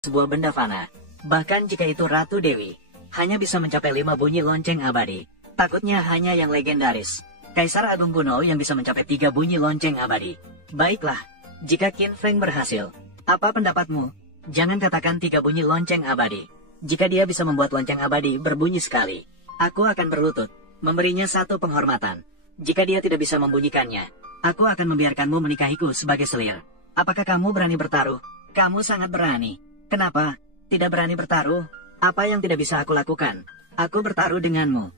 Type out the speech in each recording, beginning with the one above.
sebuah benda fana. Bahkan jika itu Ratu Dewi, hanya bisa mencapai 5 bunyi lonceng abadi. Takutnya hanya yang legendaris. Kaisar Agung kuno yang bisa mencapai 3 bunyi lonceng abadi. Baiklah, jika Qin Feng berhasil, apa pendapatmu? Jangan katakan 3 bunyi lonceng abadi. Jika dia bisa membuat lonceng abadi berbunyi sekali, aku akan berlutut, memberinya satu penghormatan. Jika dia tidak bisa membunyikannya, aku akan membiarkanmu menikahiku sebagai selir. Apakah kamu berani bertaruh? Kamu sangat berani. Kenapa? Tidak berani bertaruh? Apa yang tidak bisa aku lakukan? Aku bertaruh denganmu.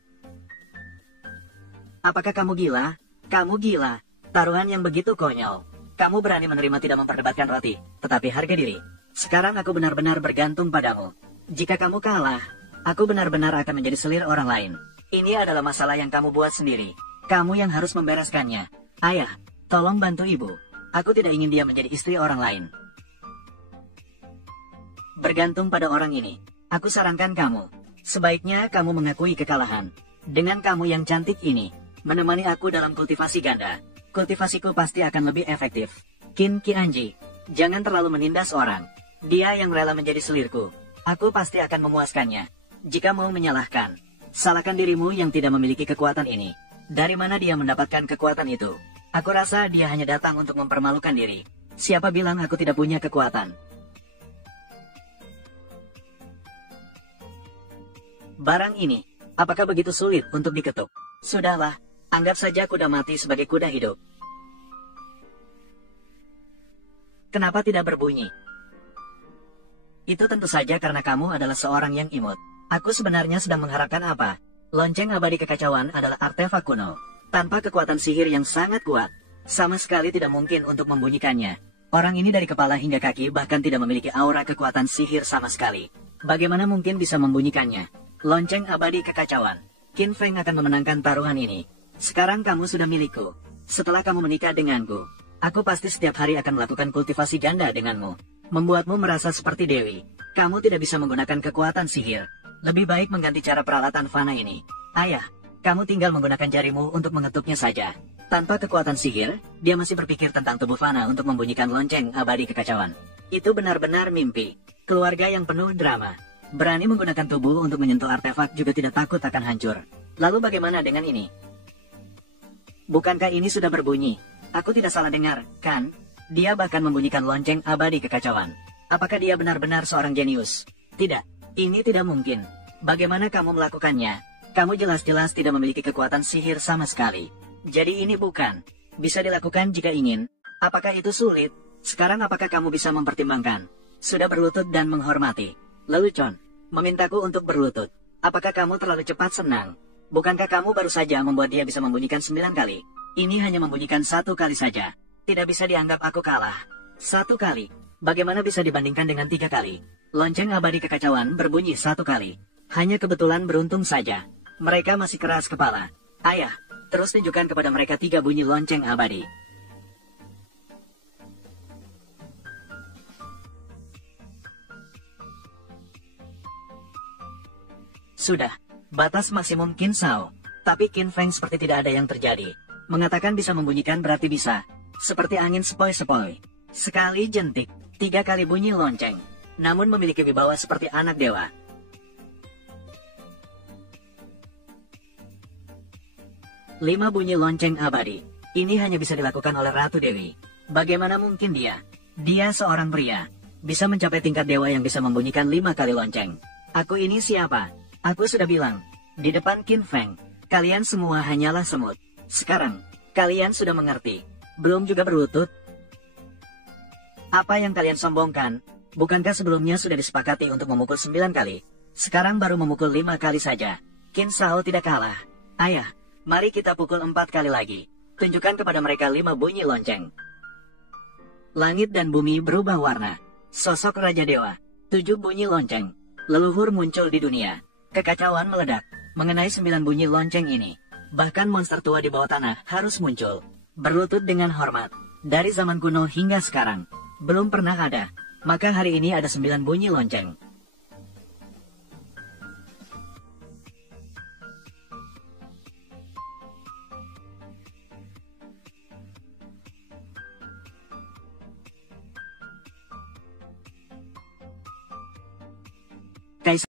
Apakah kamu gila? Kamu gila. Taruhan yang begitu konyol. Kamu berani menerima tidak memperdebatkan roti, tetapi harga diri. Sekarang aku benar-benar bergantung padamu. Jika kamu kalah, aku benar-benar akan menjadi selir orang lain. Ini adalah masalah yang kamu buat sendiri. Kamu yang harus membereskannya. Ayah, tolong bantu ibu. Aku tidak ingin dia menjadi istri orang lain. Bergantung pada orang ini. Aku sarankan kamu, sebaiknya kamu mengakui kekalahan. Dengan kamu yang cantik ini, menemani aku dalam kultivasi ganda, kultivasiku pasti akan lebih efektif. Qin Qianji, jangan terlalu menindas orang. Dia yang rela menjadi selirku. Aku pasti akan memuaskannya. Jika mau menyalahkan, salahkan dirimu yang tidak memiliki kekuatan ini. Dari mana dia mendapatkan kekuatan itu? Aku rasa dia hanya datang untuk mempermalukan diri. Siapa bilang aku tidak punya kekuatan? Barang ini, apakah begitu sulit untuk diketuk? Sudahlah, anggap saja kuda mati sebagai kuda hidup. Kenapa tidak berbunyi? Itu tentu saja karena kamu adalah seorang yang imut. Aku sebenarnya sedang mengharapkan apa? Lonceng abadi kekacauan adalah artefak kuno. Tanpa kekuatan sihir yang sangat kuat, sama sekali tidak mungkin untuk membunyikannya. Orang ini dari kepala hingga kaki bahkan tidak memiliki aura kekuatan sihir sama sekali. Bagaimana mungkin bisa membunyikannya? Lonceng abadi kekacauan. Qin Feng akan memenangkan taruhan ini. Sekarang kamu sudah milikku. Setelah kamu menikah denganku, aku pasti setiap hari akan melakukan kultivasi ganda denganmu. Membuatmu merasa seperti Dewi. Kamu tidak bisa menggunakan kekuatan sihir. Lebih baik mengganti cara peralatan fana ini. Ayah, kamu tinggal menggunakan jarimu untuk mengetuknya saja. Tanpa kekuatan sihir, dia masih berpikir tentang tubuh fana untuk membunyikan lonceng abadi kekacauan. Itu benar-benar mimpi. Keluarga yang penuh drama. Berani menggunakan tubuh untuk menyentuh artefak juga tidak takut akan hancur. Lalu bagaimana dengan ini? Bukankah ini sudah berbunyi? Aku tidak salah dengar, kan? Dia bahkan membunyikan lonceng abadi kekacauan. Apakah dia benar-benar seorang jenius? Tidak, ini tidak mungkin. Bagaimana kamu melakukannya? Kamu jelas-jelas tidak memiliki kekuatan sihir sama sekali. Jadi ini bukan. Bisa dilakukan jika ingin. Apakah itu sulit? Sekarang apakah kamu bisa mempertimbangkan? Sudah berlutut dan menghormati. Lelucon, memintaku untuk berlutut. Apakah kamu terlalu cepat senang? Bukankah kamu baru saja membuat dia bisa membunyikan 9 kali? Ini hanya membunyikan 1 kali saja. Tidak bisa dianggap aku kalah. 1 kali. Bagaimana bisa dibandingkan dengan 3 kali? Lonceng abadi kekacauan berbunyi 1 kali. Hanya kebetulan beruntung saja. Mereka masih keras kepala. Ayah, terus tunjukkan kepada mereka 3 bunyi lonceng abadi. Sudah, batas maksimum Qin Shao. Tapi Qin Feng seperti tidak ada yang terjadi. Mengatakan bisa membunyikan berarti bisa. Seperti angin sepoi-sepoi. Sekali jentik, 3 kali bunyi lonceng. Namun memiliki wibawa seperti anak dewa. Lima bunyi lonceng abadi. Ini hanya bisa dilakukan oleh Ratu Dewi. Bagaimana mungkin dia? Dia seorang pria. Bisa mencapai tingkat dewa yang bisa membunyikan 5 kali lonceng. Aku ini siapa? Aku sudah bilang, di depan Qin Feng, kalian semua hanyalah semut. Sekarang, kalian sudah mengerti. Belum juga berlutut. Apa yang kalian sombongkan? Bukankah sebelumnya sudah disepakati untuk memukul 9 kali? Sekarang baru memukul 5 kali saja. Qin Shao tidak kalah. Ayah, mari kita pukul 4 kali lagi. Tunjukkan kepada mereka 5 bunyi lonceng. Langit dan bumi berubah warna. Sosok Raja Dewa. 7 bunyi lonceng. Leluhur muncul di dunia. Kekacauan meledak, mengenai 9 bunyi lonceng ini. Bahkan monster tua di bawah tanah harus muncul. Berlutut dengan hormat. Dari zaman kuno hingga sekarang, belum pernah ada. Maka hari ini ada 9 bunyi lonceng. Kaisar